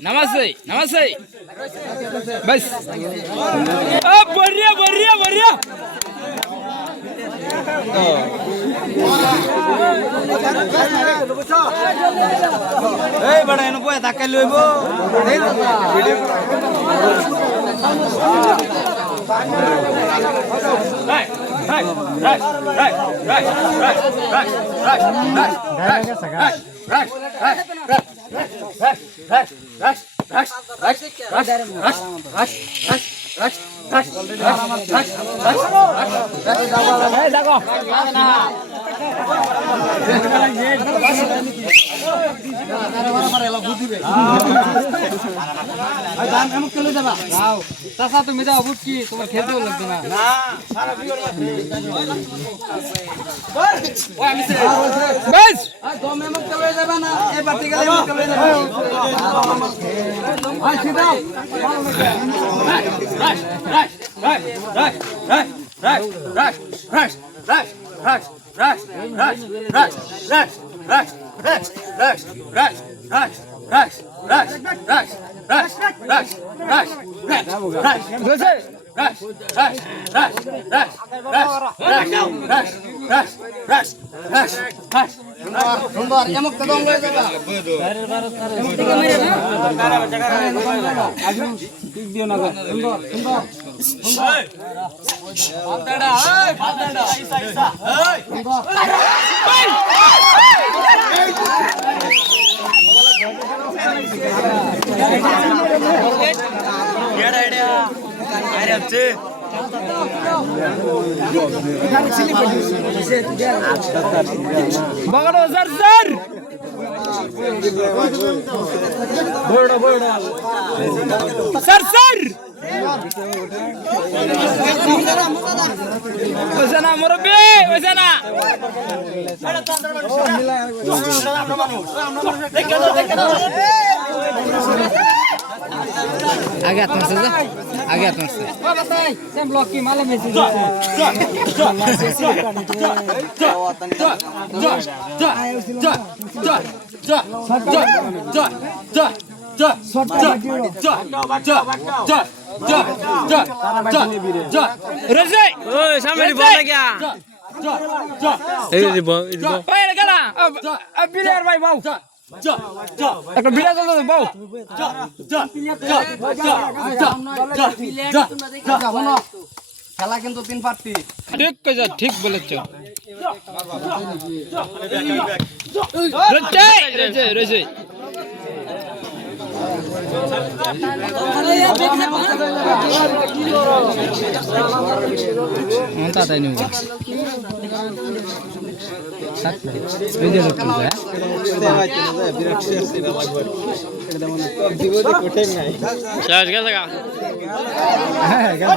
नमस्ते नमस्ते बस बढ़िया बढ़िया बढ़िया बड़ा एनो पोया धाक्का लइबो তুমি যাও বুঝছি তোমার খেতেও লাগবে না बगड़ो सर सर सर सर वैसा मुरब्बी वैसा ना आगे आत्मा से आगे आत्मा से सेम ब्लॉक की माले में से रजे ओए सामने बॉल है क्या ए बॉल ओए लगा अब बिलियर भाई बाऊ একটা বিড়া চলতে বাউ খেলা কিন্তু 3 পার্টি ঠিক কইছো ঠিক বলেছো রজে রজে রজে মনটা তাই নিও video look to है विराट शेर से ना लगभग एकदम दिवो दे कोठे नहीं चार्ज कैसा का है क्या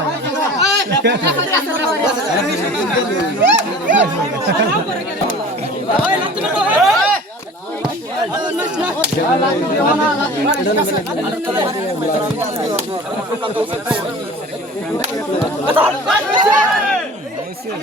ऐसे